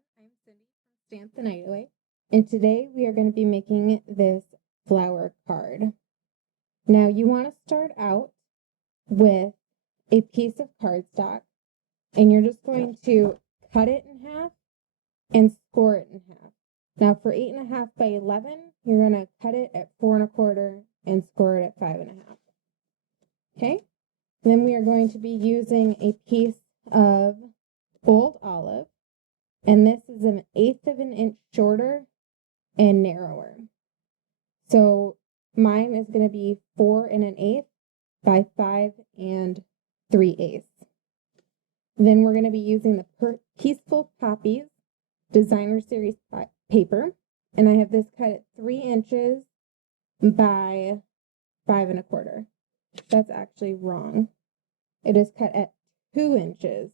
I'm Cindy from Stampin, and today we are going to be making this flower card. Now you want to start out with a piece of cardstock, and you're just going to cut it in half and score it in half. Now for 8.5 by 11, you're going to cut it at 4 1/4 and score it at 5 1/2. Okay, then we are going to be using a piece of old olive. And this is 1/8 of an inch shorter and narrower. So mine is going to be 4 1/8 by 5 3/8. Then we're going to be using the Peaceful Poppies Designer Series paper. And I have this cut at 3 inches by 5 1/4. That's actually wrong. It is cut at 2 inches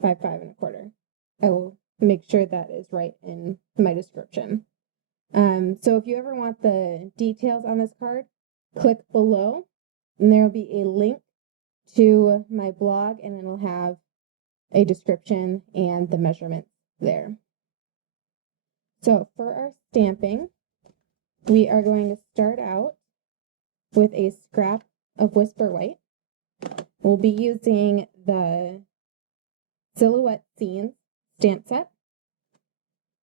by 5 1/4. I will make sure that is right in my description. So if you ever want the details on this card, click below and there will be a link to my blog and it'll have a description and the measurements there. So for our stamping, we are going to start out with a scrap of Whisper White. We'll be using the Silhouette Scenes stamp set.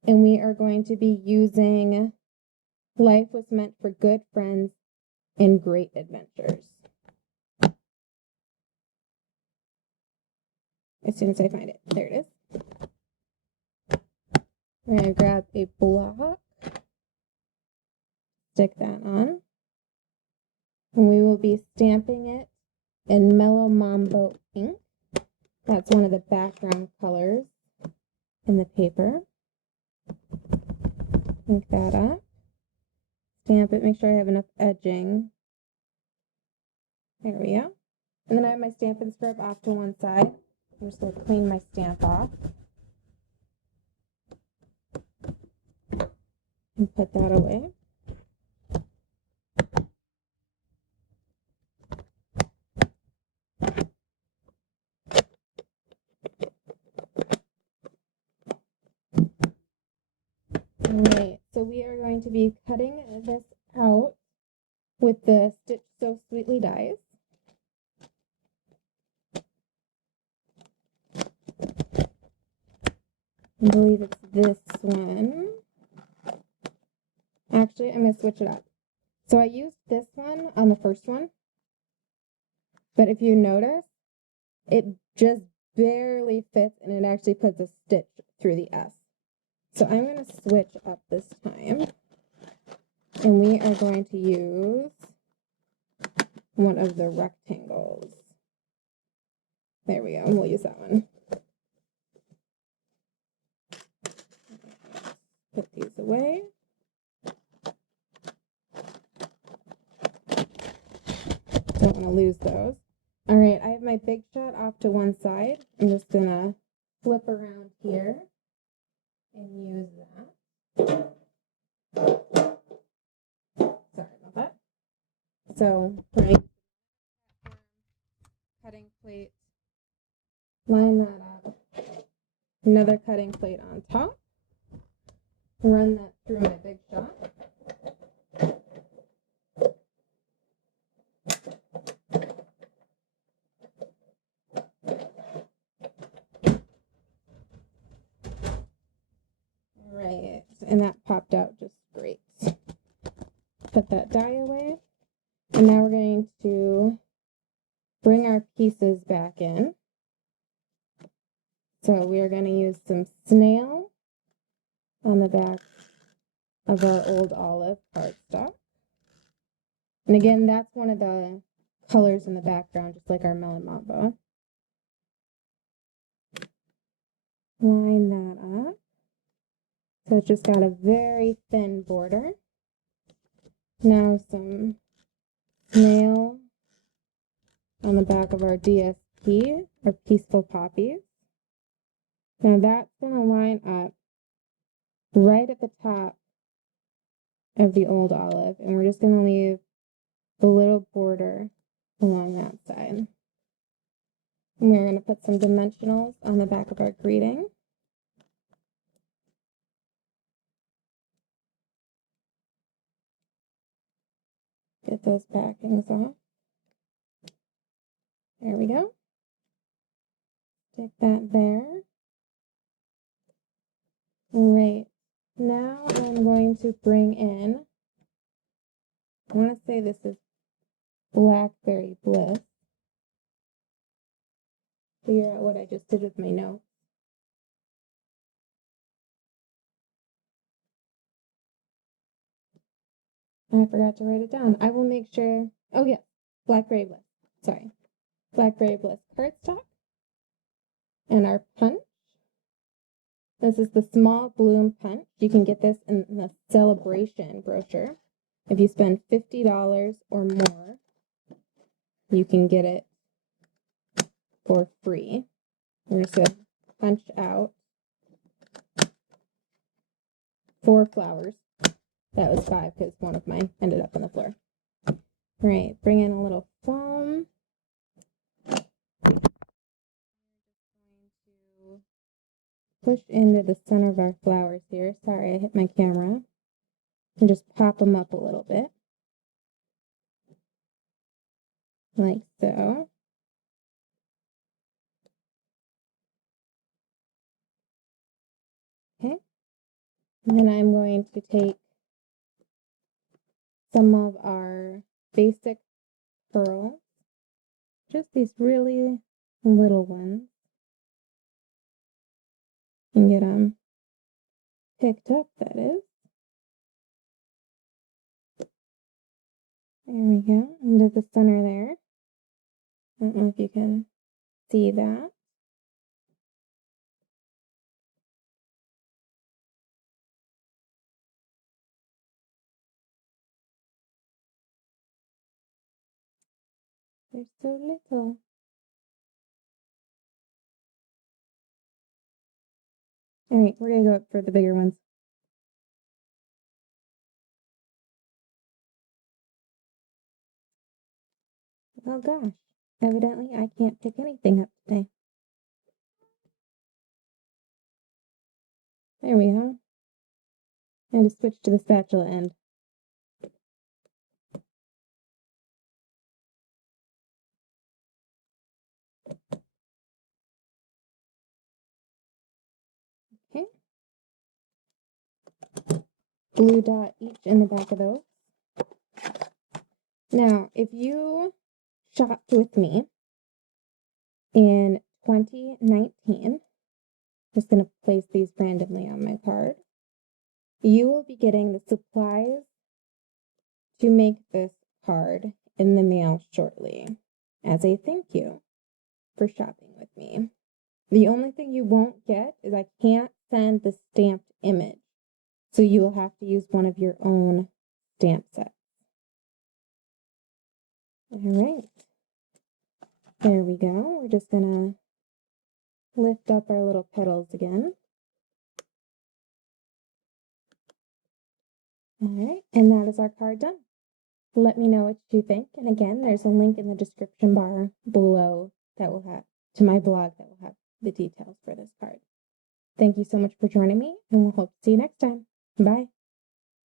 And we are going to be using Life Was Meant for Good Friends and Great Adventures. As soon as I find it. There it is. We're going to grab a block, stick that on, and we will be stamping it in Melon Mambo ink. That's one of the background colors in the paper. Ink that up. Stamp it. Make sure I have enough edging. There we go. And then I have my Stampin' scrub off to one side. I'm just going to clean my stamp off. And put that away. Alright, so we are going to be cutting this out with the Stitch So Sweetly dies. I believe it's this one. Actually, I'm going to switch it up. So I used this one on the first one, but if you notice, it just barely fits and it actually puts a stitch through the S. So I'm going to switch up this time, and we are going to use one of the rectangles. There we go, and we'll use that one. Put these away. Don't want to lose those. All right, I have my big shot off to one side. I'm just going to flip around here and use that. Sorry about that. So, right, cutting plate, line that up, another cutting plate on top, run that through my big shot. Right, and that popped out just great. Put that die away, and now we're going to bring our pieces back in. So we are going to use some Snail on the back of our old olive cardstock. And again, that's one of the colors in the background, just like our Melon Mambo. Line that up. So it's just got a very thin border. Now some Snail on the back of our DSP, our Peaceful Poppies. Now that's going to line up right at the top of the old olive, and we're just going to leave a little border along that side. And we're going to put some dimensionals on the back of our greeting. Get those backings off. There we go. Stick that there. Right. Now I'm going to bring in, I want to say this is Blackberry Bliss. Figure out what I just did with my notes. I forgot to write it down. I will make sure. Oh, yeah. Blackberry Bliss. Sorry. Blackberry Bliss cardstock. And our punch. This is the small bloom punch. You can get this in the celebration brochure. If you spend $50 or more, you can get it for free. We're just going to punch out 4 flowers. That was 5 because one of mine ended up on the floor. All right, bring in a little foam. Push into the center of our flowers here. Sorry, I hit my camera. And just pop them up a little bit. Like so. Okay. And then I'm going to take some of our basic pearls. Just these really little ones. And get them picked up, that is. There we go, into the center there. I don't know if you can see that. They're so little. All right, we're gonna go up for the bigger ones. Oh gosh, evidently I can't pick anything up today. There we go. I just switch to the spatula end. Okay. Blue dot each in the back of those. Now, if you shopped with me in 2019, just going to place these randomly on my card, you will be getting the supplies to make this card in the mail shortly as a thank you for shopping with me. The only thing you won't get is I can't send the stamped image, so you will have to use one of your own stamp sets. All right, there we go. We're just gonna lift up our little petals again. All right, and that is our card done. Let me know what you think. And again, there's a link in the description bar below that will have to my blog that will have the details for this card. Thank you so much for joining me, and we'll hope to see you next time. Bye.